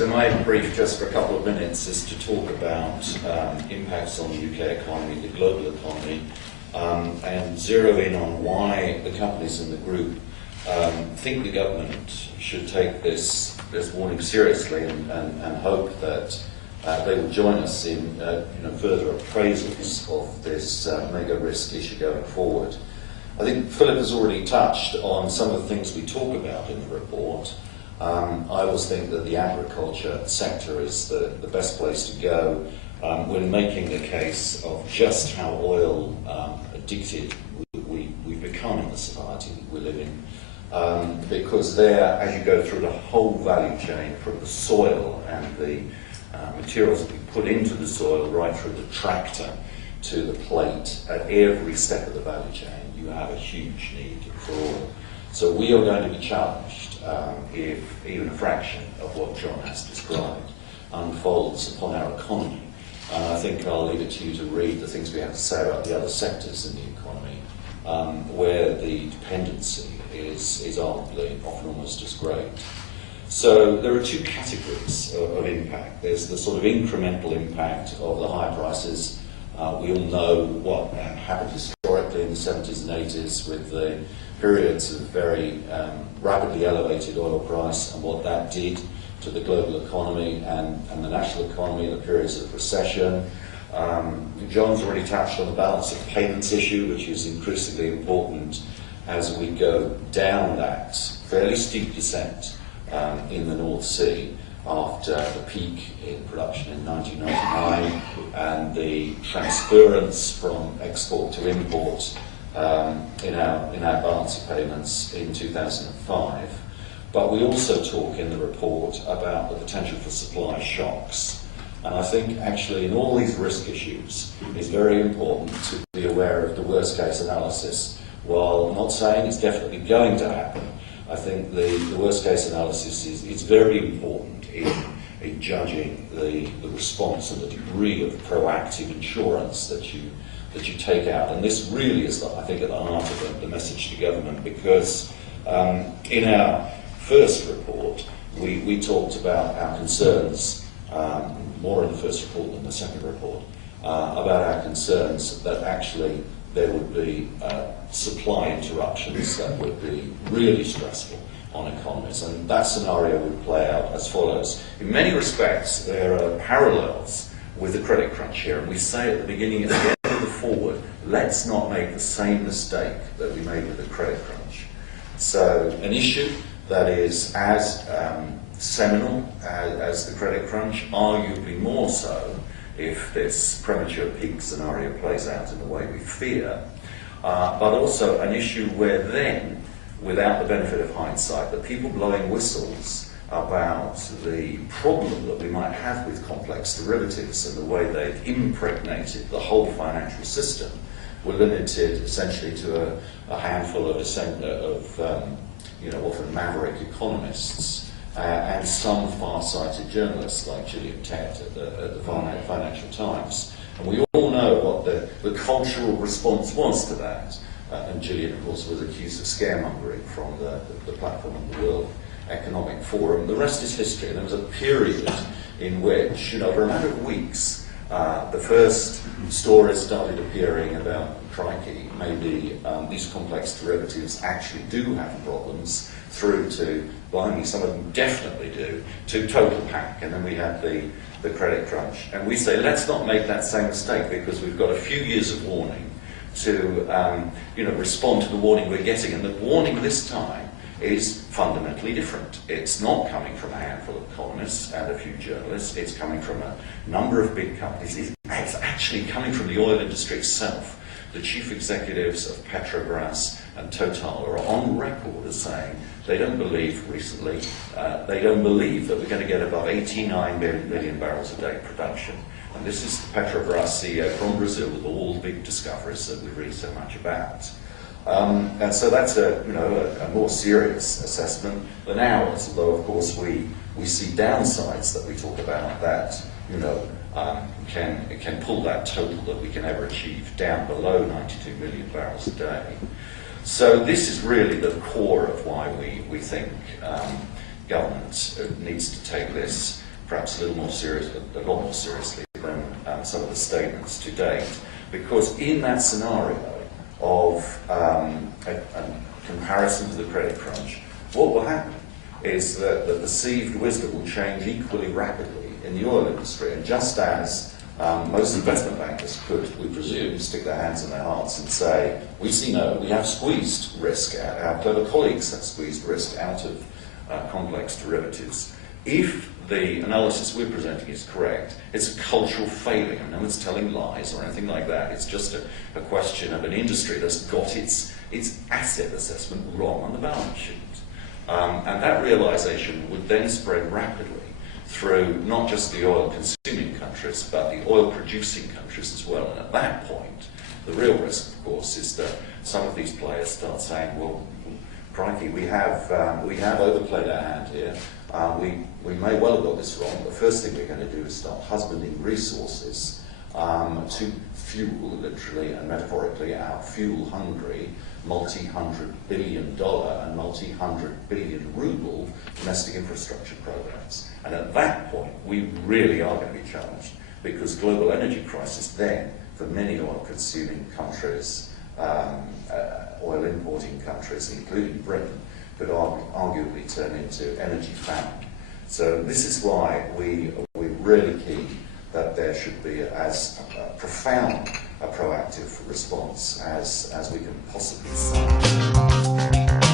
So my brief, just for a couple of minutes, is to talk about impacts on the UK economy, the global economy, and zero in on why the companies in the group think the government should take this warning seriously and hope that they will join us in further appraisals of this mega risk issue going forward. I think Philip has already touched on some of the things we talk about in the report. I always think that the agriculture sector is the best place to go when making the case of just how oil addicted we've become in the society that we live in. Because there, as you go through the whole value chain, from the soil and the materials that we put into the soil right through the tractor to the plate, at every step of the value chain, you have a huge need for oil. So we are going to be challenged if even a fraction of what John has described unfolds upon our economy. And I think I'll leave it to you to read the things we have to say about the other sectors in the economy, where the dependency is arguably often almost as great. So there are two categories of impact. There's the sort of incremental impact of the higher prices. We all know what happened historically in the 70s and 80s with the periods of very rapidly elevated oil price and what that did to the global economy and the national economy in the periods of recession. John's already touched on the balance of payments issue, which is increasingly important as we go down that fairly steep descent in the North Sea after the peak in production in 1999 and the transference from export to import in our balance of payments in 2005. But we also talk in the report about the potential for supply shocks. And I think actually in all these risk issues it's very important to be aware of the worst case analysis. While not saying it's definitely going to happen, I think the worst case analysis is very important in judging the response and the degree of proactive insurance that you take out. And this really is, I think, at the heart of the message to government, because in our first report we talked about our concerns, more in the first report than the second report, about our concerns that actually there would be supply interruptions that would be really stressful on economies. And that scenario would play out as follows. In many respects, there are parallels with the credit crunch here. And we say at the beginning and at the end of the forward, let's not make the same mistake that we made with the credit crunch. So an issue that is as seminal as the credit crunch, arguably more so if this premature peak scenario plays out in the way we fear, but also an issue where then, without the benefit of hindsight, the people blowing whistles about the problem that we might have with complex derivatives and the way they've impregnated the whole financial system were limited essentially to a handful of often maverick economists and some far-sighted journalists like Gillian Tett at the Financial Times. And we all know what the cultural response was to that. And Gillian, of course, was accused of scaremongering from the platform of the World Economic Forum. The rest is history. And there was a period in which, for a matter of weeks, the first stories started appearing about, crikey, maybe these complex derivatives actually do have problems, through to, blimey, some of them definitely do, to total panic. And then we had the credit crunch. And we say, let's not make that same mistake, because we've got a few years of warning to respond to the warning we're getting. And the warning this time is fundamentally different. It's not coming from a handful of economists and a few journalists. It's coming from a number of big companies. It's actually coming from the oil industry itself. The chief executives of Petrobras and Total are on record as saying they don't believe recently, they don't believe that we're going to get above 89 million barrels a day production. And this is the Petrobras CEO from Brazil with all the big discoveries that we read so much about. And so that's a more serious assessment than ours, although of course we see downsides that we talk about that can pull that total that we can ever achieve down below 92 million barrels a day. So this is really the core of why we think government needs to take this perhaps a lot more seriously than some of the statements to date, because in that scenario of a comparison to the credit crunch, what will happen is that the perceived wisdom will change equally rapidly in the oil industry, and just as most investment bankers could, we presume, stick their hands in their hearts and say, we have squeezed risk, our clever colleagues have squeezed risk out of complex derivatives. If the analysis we're presenting is correct, it's a cultural failing, and no one's telling lies or anything like that. It's just a question of an industry that's got its asset assessment wrong on the balance sheet. And that realization would then spread rapidly through not just the oil-consuming countries, but the oil-producing countries as well. And at that point, the real risk, of course, is that some of these players start saying, well, crikey, we have overplayed our hand here. We may well have got this wrong. The first thing we're going to do is start husbanding resources to fuel, literally and metaphorically, our fuel-hungry, multi-hundred billion dollar and multi-hundred billion ruble domestic infrastructure programs. And at that point, we really are going to be challenged, because global energy crisis then, for many oil-consuming countries, oil importing countries, including Britain, could arguably turn into energy famine. So this is why we're really keen that there should be as profound a proactive response as we can possibly see.